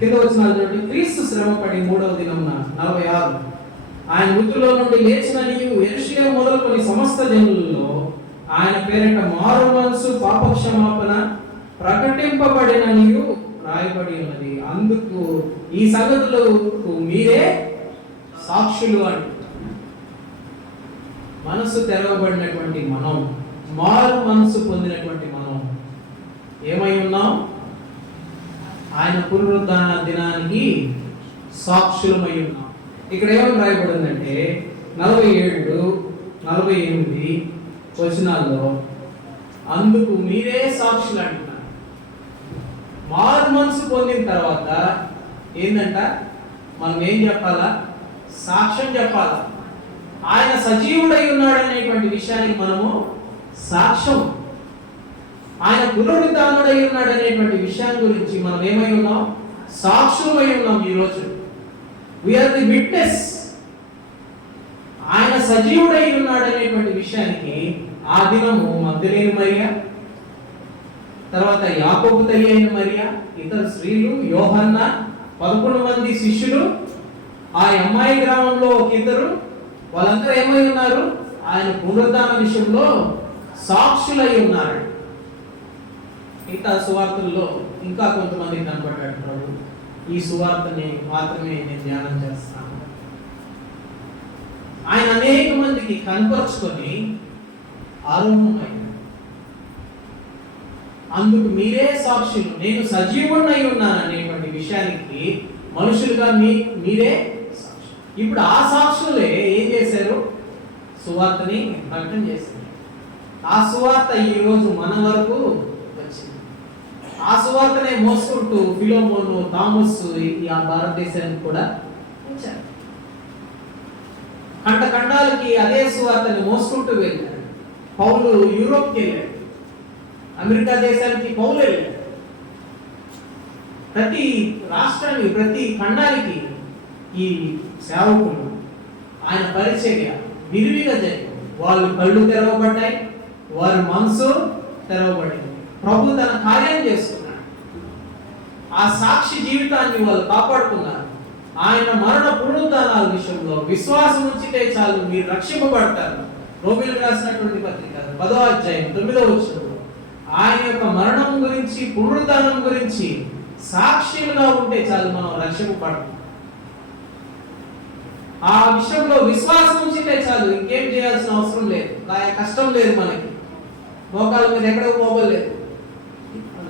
కింద వచ్చిన క్రీస్తు శ్రమపడి మూడవ దినమున నలభై ఆరు ఆయన మృతుల్లో నుండి లేచిన నీవు ఎరుషులేము మొదలుకొని సమస్త జనులలో ఆయన పేరిట మారు మనసు పాపక్షమాపణ ప్రకటింపబడిన నీవు రాయబడి ఉన్నది. అందుకు ఈ సంగతులకు మీరే సాక్షులు అంట మనసు తెరవబడినటువంటి మనం మారు మనసు పొందినటువంటి మనం ఏమై ఉన్నాం? ఆయన పునరుద్ధాన దినానికి సాక్షులమై ఉన్నాం. ఇక్కడ ఏమని రాయబడిందంటే నలభై ఏడు నలభై ఎనిమిది వచనాల్లో అందుకు మీరే సాక్షులు అంటున్నారు. మారు మనసు పొందిన తర్వాత ఏంటంట మనం ఏం చెప్పాలా? సాక్ష్యం చెప్పాలా? ఆయన సజీవుడై ఉన్నాడు అనేటువంటి విషయానికి మనము సాక్ష్యం ఆయన పునరుద్ధానుడై ఉన్నాడు అనేటువంటి విషయాన్ని గురించి మనం ఏమై ఉన్నాం? సాక్షులమై ఉన్నాం ఈరోజు వీఆర్ ది విట్నెస్ ఆయన సజీవుడై ఉన్నాడు అనేటువంటి విషయానికి ఆ దినము మద్దలేని మరియా తర్వాత యాకోబు తల్లి అయిన మరియా ఇతర స్త్రీలు యోహన్న పదకొండు మంది శిష్యులు ఆ అమ్మాయి గ్రామంలో ఒక ఇద్దరు వాళ్ళందరూ ఏమై ఉన్నారు? ఆయన పునరుద్ధాన విషయంలో సాక్షులై ఉన్నారు. మిగతా సువార్తల్లో ఇంకా కొంతమంది కనపడ్డాడు ప్రభు. ఈ సువార్తని మాత్రమే నేను ధ్యానం చేస్తాను. ఆయన అనేక మందికి కనపరుచుకొని ఆరోహణమైనాడు అందుకు మీరే సాక్షులు. నేను సజీవుడై ఉన్నాను అనేటువంటి విషయానికి మనుషులుగా మీ మీరే సాక్షులు. ఇప్పుడు ఆ సాక్షులే ఏం చేశారు? సువార్తని ప్రకటన చేశారు. ఆ సువార్త ఈ రోజు మన వరకు వచ్చింది ఆ సువార్తనే మోసుకుంటూ ఫిలోమోను థామస్ ఆ భారతదేశానికి కూడా వచ్చారు. ఖండ ఖండాలకి అదే సువార్తని మోసుకుంటూ వెళ్ళారు. పౌలు యూరోప్కి వెళ్ళాడు. అమెరికా దేశానికి పౌలు వెళ్ళాడు. ప్రతి రాష్ట్రానికి ప్రతి ఖండానికి ఈ సేవకులు ఆయన పరిచర్య విరివిగా జరిగింది. వాళ్ళు కళ్ళు తెరవబడ్డాయి వారి మనసు తెరవబడింది. ప్రభు తన కార్యం చేస్తున్నాడు. ఆ సాక్షి జీవితాన్ని వాళ్ళు కాపాడుకున్నారు. ఆయన మరణ పునరుద్ధానాల విషయంలో విశ్వాసం ఉంచితే చాలు మీరు రక్షింపబడతారు. రోమిల్ రాసినటువంటి పత్రిక పదో అధ్యాయం తొమ్మిదో వచ్చినప్పుడు ఆయన యొక్క మరణం గురించి పునరుద్ధానం గురించి సాక్షిలుగా ఉంటే చాలు మనం రక్షింపబడతాం. ఆ విషయంలో విశ్వాసం ఉంచితే చాలు ఇంకేం చేయాల్సిన అవసరం లేదు. కష్టం లేదు మనకి. మోకాల మీద ఎక్కడ పోగలేదు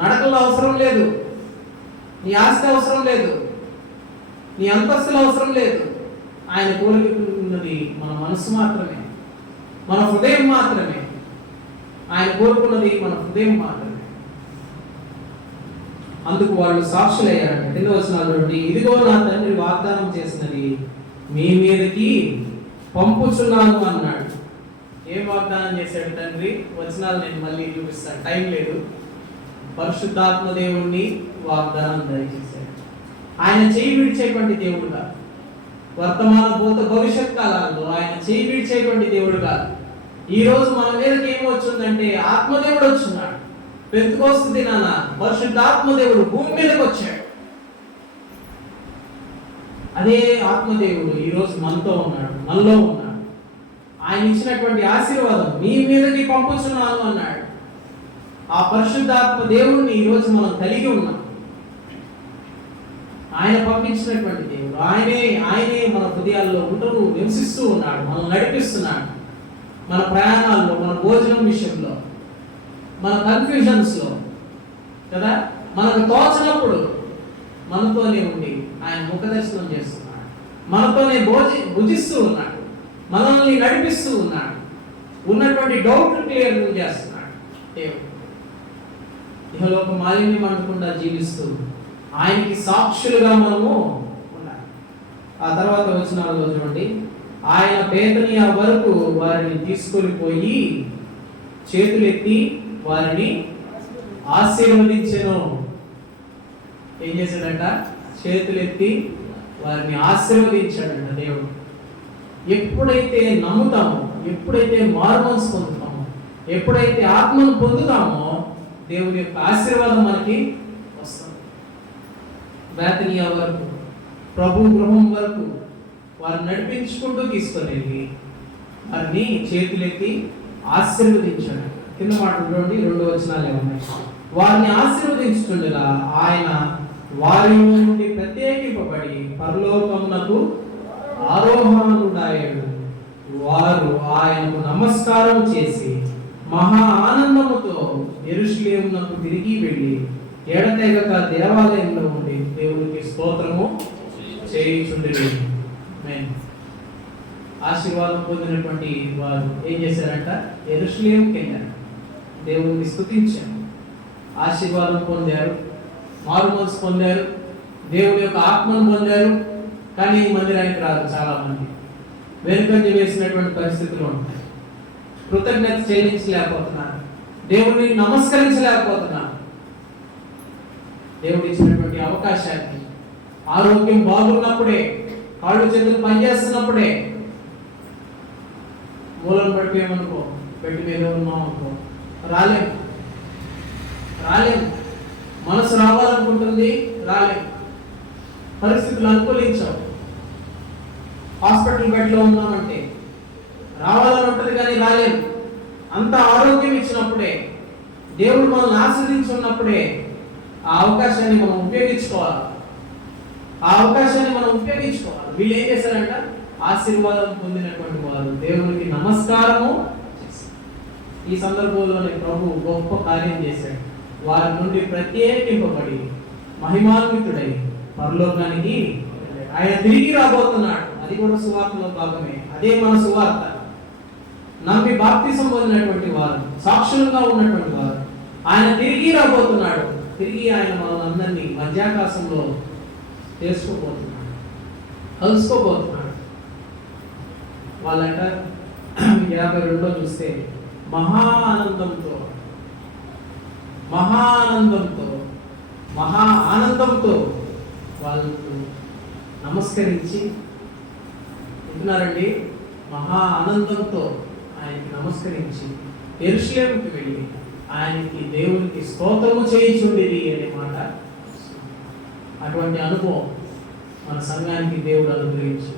నడకలు అవసరం లేదు. నీ ఆస్తి అవసరం లేదు. నీ అంతస్తులు అవసరం లేదు. ఆయన కోరుకున్నది మన మనసు మాత్రమే. మన హృదయం మాత్రమే. ఆయన కోరుకున్నది మన హృదయం మాత్రమే. అందుకు వాళ్ళు సాక్షులయ్యారంట. కింద వచ్చినటువంటి ఇదిగో నా తండ్రి వాగ్దానం చేసినది మీ మీదకి పంపుచున్నాను అన్నాడు. ఏం వాగ్దానం చేశాడు తండ్రి? వచనాలు నేను మళ్ళీ చూపిస్తాను. టైం లేదు. పరిశుద్ధాత్మ దేవుణ్ణి వాగ్దానం దయచేశాడు. ఆయన చేయి విడిచేటువంటి దేవుడు కాదు. వర్తమాన భూత భవిష్యత్ కాలాల్లో ఆయన చేయి విడిచేటువంటి దేవుడు కాదు. ఈ రోజు మన మీదకి ఏం వచ్చిందంటే ఆత్మదేవుడు వచ్చున్నాడు పెంతుకోస్తు దినాన పరిశుద్ధాత్మదేవుడు భూమి మీదకి వచ్చాడు. అదే ఆత్మదేవుడు ఈ రోజు మనతో ఉన్నాడు మనలో ఉన్నాడు. ఆయన ఇచ్చినటువంటి ఆశీర్వాదం మీ మీదకి పంపుతున్నాను అన్నాడు. ఆ పరిశుద్ధాత్మ దేవుడిని ఈరోజు మనం కలిగి ఉన్నాం. ఆయన పంపించినటువంటి దేవుడు. ఆయనే ఆయనే మన హృదయాల్లో ఉంటూ నివసిస్తూ ఉన్నాడు మనం నడిపిస్తున్నాడు. మన ప్రయాణాల్లో మన భోజనం విషయంలో మన కన్ఫ్యూజన్స్లో కదా? మనకు తోచినప్పుడు మనతోనే ఉండి ఆయన ముఖదర్శనం చేస్తున్నాడు. మనతోనే భోజి భుజిస్తూ ఉన్నాడు. మనల్ని నడిపిస్తూ ఉన్నాడు. ఉన్నటువంటి డౌట్ క్లియర్ చేస్తున్నాడు దేవుడు. ఇహలోక మాలిన్యం అనకుండా జీవిస్తూ ఆయనకి సాక్షులుగా మనము ఉండాలి. ఆ తర్వాత వచ్చిన చూడండి. ఆయన పేదనియా వరకు వారిని తీసుకొని పోయి చేతులెత్తి వారిని ఆశీర్వదించను. ఏం చేశాడంట? చేతులెత్తి వారిని ఆశీర్వదించాడంట దేవుడు. ఎప్పుడైతే నమ్ముతామో ఎప్పుడైతే మారుమనసు పొందుతామో ఎప్పుడైతే ఆత్మను పొందుతామో దేవుని యొక్క ఆశీర్వాదం మనకి వస్తుంది. బేతనియా వరకు ప్రభు గృహం వరకు వారు నడిపించుకుంటూ తీసుకొని వారిని చేతులెత్తి ఆశీర్వదించాడు. కింద మాటలోని రెండు వచనాలు ఉన్నాయి వారిని ఆశీర్వదించుతుండగా ఆయన వారి నుండి ప్రత్యేకింపబడి పరలోకమునకు ఆరోహణుడాయాడు వారు ఆయనకు నమస్కారం చేసి మహా ఆనందముతో ఎరుషులేమునకు తిరిగి వెళ్ళి ఎడతెగక దేవాలయంలో ఉండి దేవునికి స్తోత్రము చేయించుండే ఆశీర్వాదం పొందినటువంటి వారు ఏం చేశారంట? ఎరుషులేంకి వెళ్ళారు దేవుని స్తుతించారు. ఆశీర్వాదం పొందారు. మారు పొందారు. దేవుని యొక్క ఆత్మను పొందారు. కానీ ఈ మందిరానికి రాదు చాలా మంది వెనుకంజ వేసినటువంటి పరిస్థితులు ఉంటాయి. కృతజ్ఞత చెల్లించలేకపోతున్నారు. దేవుని నమస్కరించలేకపోతున్నాను దేవుడు ఇచ్చినటువంటి అవకాశాన్ని ఆరోగ్యం బాగున్నప్పుడే కాళ్ళు చేతులు పనిచేస్తున్నప్పుడే మూలం పడిపోయామనుకో పెట్టి మీద ఉన్నాం అనుకో రాలేం రాలేం మనసు రావాలనుకుంటుంది రాలేం పరిస్థితులు అనుకూలించవు. హాస్పిటల్ బెడ్లో ఉన్నామంటే రావాలని ఉంటుంది కానీ రాలేము. అంత ఆరోగ్యం ఇచ్చినప్పుడే దేవుడు మనల్ని ఆశ్రదించున్నప్పుడే ఆ అవకాశాన్ని మనం ఉపయోగించుకోవాలి. ఆ అవకాశాన్ని మనం ఉపయోగించుకోవాలి. వీళ్ళు ఏం చేశారంట? ఆశీర్వాదం పొందినటువంటి వారు. దేవునికి నమస్కారము ఈ సందర్భంలోనే ప్రభు గొప్ప కార్యం చేశాడు. వారి నుండి ప్రత్యేకింపబడి మహిమాన్వితుడై పరలోకానికి ఆయన తిరిగి రాబోతున్నాడు. అది కూడా సువార్తలో భాగమే. అదే మన సువార్త. నమ్మి బాప్తిసం పొందినటువంటి వారు సాక్షులుగా ఉన్నటువంటి వారు ఆయన తిరిగి రాబోతున్నాడు. తిరిగి ఆయన మనందరినీ మధ్యాకాశంలో తెలుసుకోబోతున్నాడు. కలుసుకోబోతున్నాడు. వాళ్ళంట యాభై రెండులో చూస్తే మహా ఆనందంతో మహా ఆనందంతో మహా ఆనందంతో వాళ్ళకు నమస్కరించి వింటున్నారండి మహా ఆనందంతో ఆయనకి నమస్కరించి ఎరుషలేముకి వెళ్ళి ఆయనకి దేవునికి స్తోత్రము చేయించుండేది అనే మాట. అటువంటి అనుభవం మన సంఘానికి దేవుడు అనుగ్రహించి